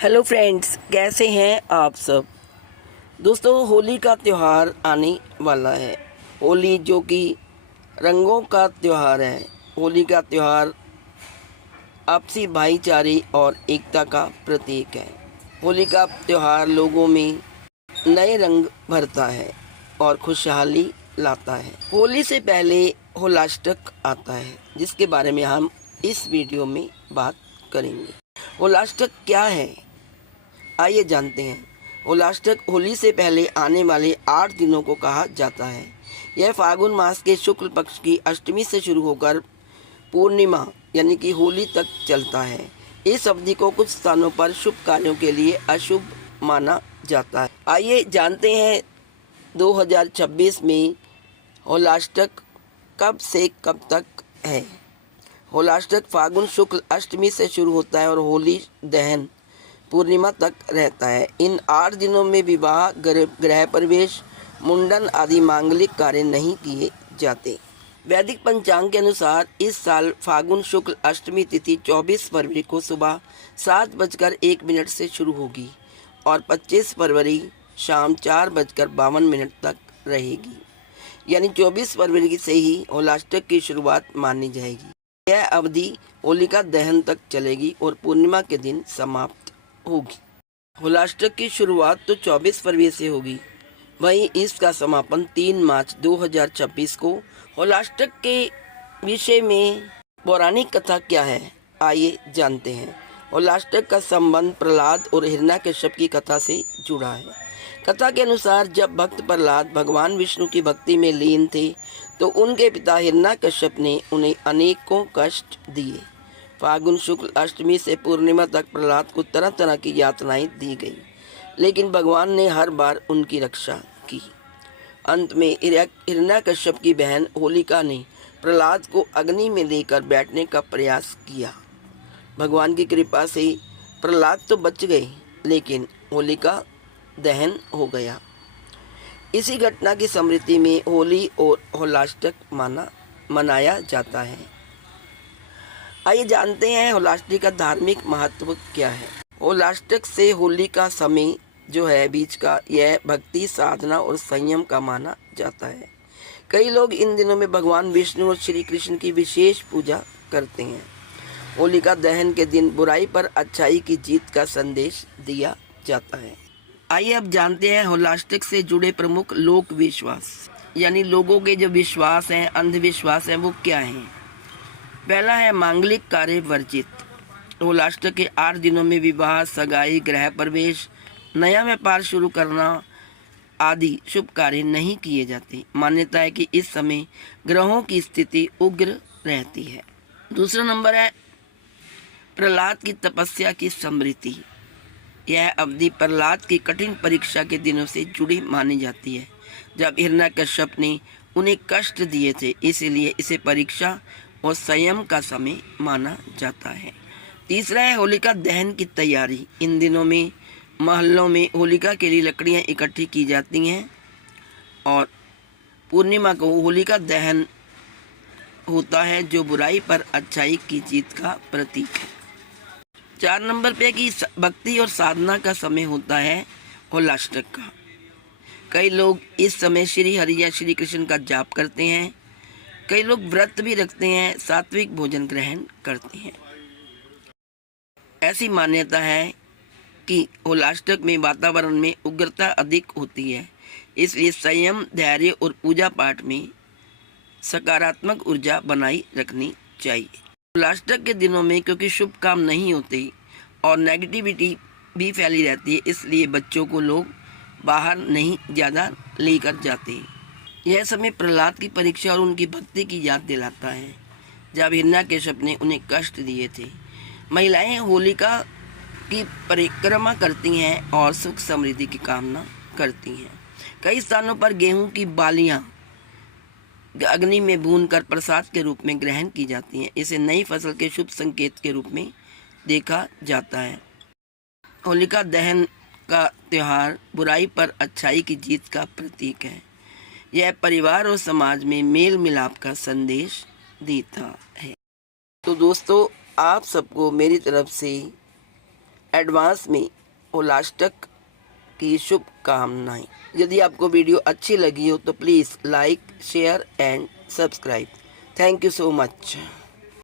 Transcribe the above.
Hello friends, कैसे हैं आप सब। दोस्तों, होली का त्यौहार आने वाला है। होली जो कि रंगों का त्यौहार है। होली का त्यौहार आपसी भाईचारे और एकता का प्रतीक है। होली का त्यौहार लोगों में नए रंग भरता है और खुशहाली लाता है। होली से पहले होलाष्टक आता है, जिसके बारे में हम इस वीडियो में बात करेंगे। होलाष्टक क्या है, आइए जानते हैं। होलाष्टक होली से पहले आने वाले 8 दिनों को कहा जाता है। यह फागुन मास के शुक्ल पक्ष की अष्टमी से शुरू होकर पूर्णिमा यानी कि होली तक चलता है। इस अवधि को कुछ स्थानों पर शुभ कार्यों के लिए अशुभ माना जाता है। आइए जानते हैं 2026 में होलाष्टक कब से कब तक है। होलाष्टक फागुन शुक्ल अष्टमी से शुरू होता है और होली दहन पूर्णिमा तक रहता है। इन 8 दिनों में विवाह, गृह प्रवेश, मुंडन आदि मांगलिक कार्य नहीं किए जाते। वैदिक पंचांग के अनुसार इस साल फागुन शुक्ल अष्टमी तिथि 24 फरवरी को सुबह 7:01 से शुरू होगी और 25 फरवरी शाम 4:52 तक रहेगी। यानी 24 फरवरी से ही होलाष्टक की शुरुआत मानी जाएगी। यह अवधि होलिका दहन तक चलेगी और पूर्णिमा के दिन समाप्त होगी। होलाष्टक की शुरुआत तो 24 फरवरी से होगी, वहीं इसका समापन 3 मार्च 2026 को। होलाष्टक के विषय में पौराणिक कथा क्या है, आइए जानते हैं। होलाष्टक का संबंध प्रहलाद और हिरण्याकश्यप की कथा से जुड़ा है। कथा के अनुसार जब भक्त प्रहलाद भगवान विष्णु की भक्ति में लीन थे तो उनके पिता हिरण्याकश्यप ने उन्हें अनेकों कष्ट दिए। फागुन शुक्ल अष्टमी से पूर्णिमा तक प्रहलाद को तरह तरह की यातनाएं दी गई, लेकिन भगवान ने हर बार उनकी रक्षा की। अंत में हिरण्याकश्यप की बहन होलिका ने प्रहलाद को अग्नि में लेकर बैठने का प्रयास किया। भगवान की कृपा से प्रहलाद तो बच गए, लेकिन होलिका दहन हो गया। इसी घटना की स्मृति में होली और होलाष्टक मनाया जाता है। आइए जानते हैं होलाष्टक का धार्मिक महत्व क्या है। होलाष्टक से होली का समय जो है बीच का, यह भक्ति, साधना और संयम का माना जाता है। कई लोग इन दिनों में भगवान विष्णु और श्री कृष्ण की विशेष पूजा करते हैं। होलिका दहन के दिन बुराई पर अच्छाई की जीत का संदेश दिया जाता है। आइए अब जानते हैं होलाष्टक से जुड़े प्रमुख लोक विश्वास, यानी लोगों के जो विश्वास हैं, अंधविश्वास हैं, वो क्या हैं। पहला है मांगलिक कार्य वर्जित। होलाष्टक के 8 दिनों में विवाह, सगाई, गृह प्रवेश, नया व्यापार शुरू करना आदि शुभ कार्य नहीं किए जाते। मान्यता है कि इस समय ग्रहों की स्थिति उग्र रहती है। दूसरा नंबर है प्रहलाद की तपस्या की स्मृति। यह अवधि प्रहलाद की कठिन परीक्षा के दिनों से जुड़ी मानी जाती है, जब हिरण्याकश्यप ने उन्हें कष्ट दिए थे, इसलिए इसे परीक्षा और संयम का समय माना जाता है। तीसरा है होलिका दहन की तैयारी। इन दिनों में महलों में होलिका के लिए लकड़ियां इकट्ठी की जाती हैं और पूर्णिमा को होलिका दहन होता है, जो बुराई पर अच्छाई की जीत का प्रतीक है। 4 नंबर पे कि भक्ति और साधना का समय होता है होलाष्टक का। कई लोग इस समय श्री हरि या श्री कृष्ण का जाप करते हैं। कई लोग व्रत भी रखते हैं, सात्विक भोजन ग्रहण करते हैं। ऐसी मान्यता है कि होलाष्टक में वातावरण में उग्रता अधिक होती है, इसलिए संयम, धैर्य और पूजा पाठ में सकारात्मक ऊर्जा बनाई रखनी चाहिए। होलाष्टक के दिनों में क्योंकि शुभ काम नहीं होते और नेगेटिविटी भी फैली रहती है, इसलिए बच्चों को लोग बाहर नहीं ज़्यादा लेकर जाते। यह समय प्रहलाद की परीक्षा और उनकी भक्ति की याद दिलाता है, जब हिरण्याकश्यप ने उन्हें कष्ट दिए थे। महिलाएं होलिका की परिक्रमा करती हैं और सुख समृद्धि की कामना करती हैं। कई स्थानों पर गेहूं की बालियां अग्नि में भूनकर प्रसाद के रूप में ग्रहण की जाती हैं। इसे नई फसल के शुभ संकेत के रूप में देखा जाता है। होलिका दहन का त्यौहार बुराई पर अच्छाई की जीत का प्रतीक है। यह परिवार और समाज में मेल मिलाप का संदेश देता है। तो दोस्तों, आप सबको मेरी तरफ से एडवांस में होलाष्टक की शुभकामनाएं। यदि आपको वीडियो अच्छी लगी हो तो please like, share and subscribe. Thank you so much.